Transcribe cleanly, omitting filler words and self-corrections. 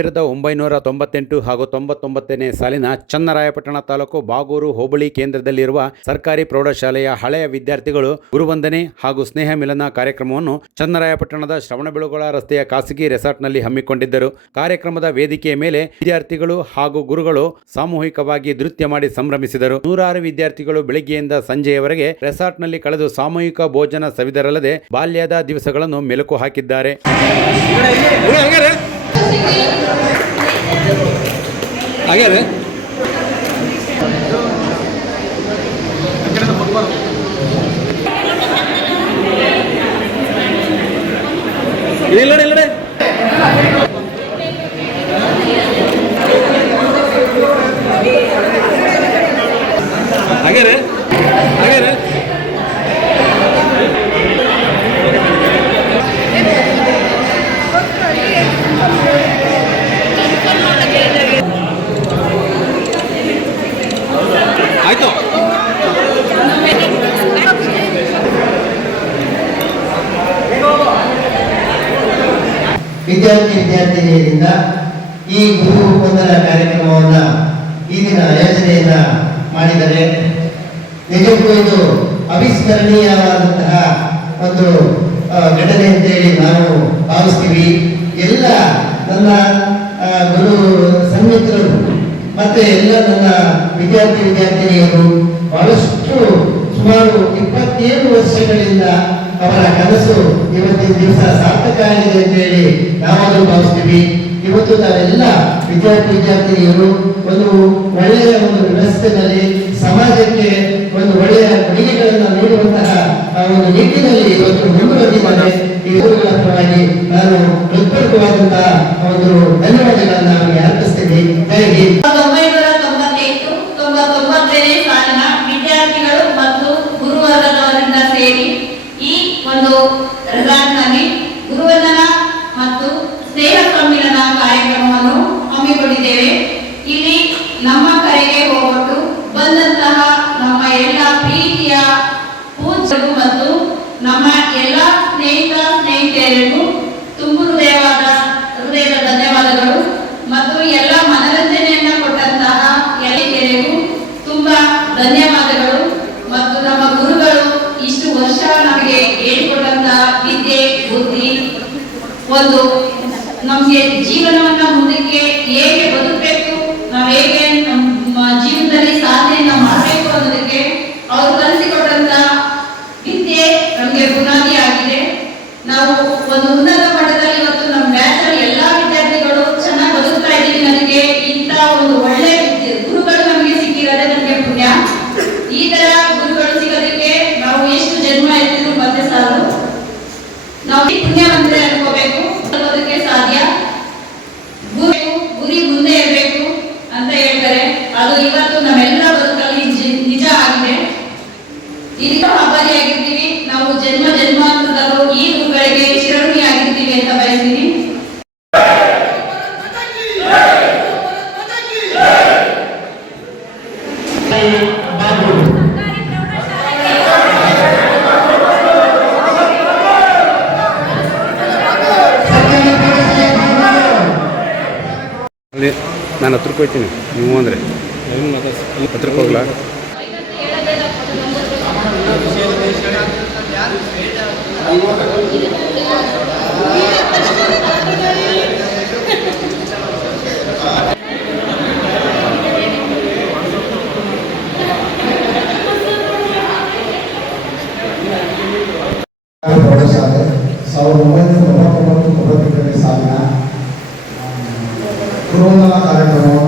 1998 ಹಾಗೂ 99ನೇ ಸಾಲಿನ ಚನ್ನರಾಯಪಟ್ಟಣ ತಾಲೂಕು ಬಾಗೂರು ಹೋಬಳಿ ಕೇಂದ್ರದಲ್ಲಿರುವ ಸರ್ಕಾರಿ ಪ್ರೌಢಶಾಲೆಯ ಹಳೆಯ ವಿದ್ಯಾರ್ಥಿಗಳು ಗುರುವಂದನೆ ಹಾಗೂ ಸ್ನೇಹ ಮಿಲನ ಕಾರ್ಯಕ್ರಮವನ್ನು ಚನ್ನರಾಯಪಟ್ಟಣದ ಶ್ರವಣಬೆಳಗೊಳ ರಸ್ತೆಯ ಖಾಸಗಿ ರೆಸಾರ್ಟ್ನಲ್ಲಿ ಹಮ್ಮಿಕೊಂಡಿದ್ದರು. ಕಾರ್ಯಕ್ರಮದ ವೇದಿಕೆಯ ಮೇಲೆ ವಿದ್ಯಾರ್ಥಿಗಳು ಹಾಗೂ ಗುರುಗಳು ಸಾಮೂಹಿಕವಾಗಿ ನೃತ್ಯ ಮಾಡಿ ಸಂಭ್ರಮಿಸಿದರು. ನೂರಾರು ವಿದ್ಯಾರ್ಥಿಗಳು ಬೆಳಗ್ಗೆಯಿಂದ ಸಂಜೆಯವರೆಗೆ ರೆಸಾರ್ಟ್ನಲ್ಲಿ ಕಳೆದು ಸಾಮೂಹಿಕ ಭೋಜನ ಸವಿದರಲ್ಲದೆ ಬಾಲ್ಯದ ದಿವಸಗಳನ್ನು ಮೆಲುಕು ಹಾಕಿದ್ದಾರೆ. ವಿದ್ಯಾರ್ಥಿನಿಯರಿಂದ ಈ ಗುರು ವಂದನಾ ಕಾರ್ಯಕ್ರಮವನ್ನ ಈ ದಿನ ಆಯೋಜನೆಯನ್ನ ಮಾಡಿದರೆ ನಿಜಕ್ಕೂ ಇದು ಅವಿಸ್ಮರಣೀಯವಾದಂತಹ ಒಂದು ಘಟನೆ ಅಂತೇಳಿ ನಾವು ಭಾವಿಸ್ತೀವಿ. ಎಲ್ಲ ನನ್ನ ಗುರು ಸನ್ಮಿತ್ರರು ಮತ್ತೆ ಎಲ್ಲ ನನ್ನ ವಿದ್ಯಾರ್ಥಿನಿಯರು ಬಹಳಷ್ಟು ಸುಮಾರು 27 ವರ್ಷಗಳಿಂದ ಅವರ ಕನಸು ಇವತ್ತಿನ ದಿವಸ ಸಾರ್ಥಕ ಆಗಿದೆ ಅಂತ ಹೇಳಿ ನಾವಾದರೂ ಭಾವಿಸ್ತೀವಿ. ಇವತ್ತು ನಾವೆಲ್ಲ ವಿದ್ಯಾರ್ಥಿನಿಯರು ಒಂದು ಒಳ್ಳೆಯ ಒಂದು ವ್ಯವಸ್ಥೆಯಲ್ಲಿ ಸಮಾಜಕ್ಕೆ ಒಂದು ಒಳ್ಳೆಯ ಕೊಡುಗೆಗಳನ್ನು ನೀಡುವಂತಹ ಒಂದು ನಿಟ್ಟಿನಲ್ಲಿ ಇವತ್ತು ಮುಂದುವರೆದಿದ್ದಾರೆ. ಈ ಗುರುಗಳ ಪರವಾಗಿ ನಾನು ಹೃತ್ಪೂರ್ವಕವಾದಂತಹ ಒಂದು ಧನ್ಯವಾದಗಳನ್ನು ಅವರಿಗೆ ಅರ್ಪಿಸ್ತೀನಿ. ಜೈ ಹಿಂದ್. 1998-99ನೇ ಸಾಲಿನ ವಿದ್ಯಾರ್ಥಿಗಳು ಮತ್ತು ಗುರುವರ್ಗದವರಿಂದ ಸೇರಿ ಈ ಒಂದು ರೆಸಾರ್ಟ್ನಲ್ಲಿ ಗುರುವಂದನಾ ಮತ್ತು ಸ್ನೇಹ ಸಮ್ಮಿಲನ ಕಾರ್ಯಕ್ರಮವನ್ನು ಹಮ್ಮಿಕೊಂಡಿದ್ದೇವೆ. ಇಲ್ಲಿ ನಮ್ಮ ಕರೆಗೆ ಹೋಗೊಟ್ಟು ಬಂದಂತಹ ನಮ್ಮ ಎಲ್ಲ ಪ್ರೀತಿಯ ಪೂಜ್ಯರು ಮತ್ತು ನಮ್ಮ ಎಲ್ಲ ಸ್ನೇಹಿತರಿಗೂ ತುಂಬು ಹೃದಯದ ಧನ್ಯವಾದಗಳು ಮತ್ತು ಎಲ್ಲ ಮನರಂಜನೆಯನ್ನ ಕೊಟ್ಟಂತಹ ಎಲ್ಲರಿಗೂ ತುಂಬಾ ಧನ್ಯವಾದಗಳು. ಮತ್ತು ನಮ್ಮ ಗುರುಗಳು ಇಷ್ಟು ವರ್ಷ ನಮಗೆ ಹೇಳಿಕೊಟ್ಟಂತಹ ವಿದ್ಯೆ ಬುದ್ಧಿ ಒಂದು ನಮಗೆ ಜೀವನವನ್ನ ಮುಂದಕ್ಕೆ ಹೇಗೆ ಬದುಕಬೇಕು, ನಾವು ಹೇಗೆ ನಮ್ಮ ಜೀವನದಲ್ಲಿ ಸಾಧನೆಯನ್ನ ಮಾಡಬೇಕು ಅನ್ನೋದಕ್ಕೆ ಅವರು ಕಲಿಸಿಕೊಟ್ಟಂತ ವಿದ್ಯೆ ನಮಗೆ ಬುನಾದಿ ಆಗಿದೆ. ನಾವು ಒಂದು ಉನ್ನತ ಮಟ್ಟದಲ್ಲಿ ಇವತ್ತು ನಮ್ಮ ಬ್ಯಾಚಲ್ಲಿ ಎಲ್ಲಾ ವಿದ್ಯಾರ್ಥಿಗಳು ಚೆನ್ನಾಗಿ ಬದುಕ್ತಾ ಇದ್ದೀವಿ. ನನಗೆ ಇಂಥ ಒಂದು ಒಳ್ಳೆ ಗುರುಗಳು ನಮಗೆ ಸಿಕ್ಕಿರೋದೇ ನನಗೆ ಪುಣ್ಯ. ಈ ತರ ಗುರುಗಳು ಸಿಗೋದಕ್ಕೆ ನಾವು ಎಷ್ಟು ಜನ್ಮ ಎತ್ತಿದ್ರು ಮತ್ತೆ ಸಾಲು. ನಾವು ಪುಣ್ಯವಂತರೇ ಅನ್ಕೋಬೇಕು, ಅದಕ್ಕೆ ಸಾಧ್ಯ. ಗುರಿ ಮುಂದೆ ಇರಬೇಕು ಅಂತ ಹೇಳ್ತಾರೆ. ಅದು ಇವತ್ತು ನಮ್ಮೆಲ್ಲ ಬದುಕಲ್ಲಿ ನಿಜ ಆಗಿದೆ. ಇದಕ್ಕೆ ಆಭಾರಿಯಾಗಿರ್ತೀವಿ. ನಾವು ಜನ್ಮ ಜನ್ಮಾಂತರದಲ್ಲೂ ಈ ಗುರುಗಳಿಗೆ ಶಿರೋಣಿಯಾಗಿರ್ತೀವಿ ಅಂತ ಬಯಸ್ತೀನಿ. ನಾನು ಹತ್ರಕ್ಕೆ ಹೋಗ್ತೀನಿ, ನೀವು ಅಂದರೆ ಹತ್ರಕ್ಕೆ ಹೋಗ್ಲಾ? ಪ್ರೌಢಶಾಲೆ 1999-98ನೇ ಸಾಲಿನ ಗುರುವಂದನಾ ಕಾರ್ಯಕ್ರಮವನ್ನು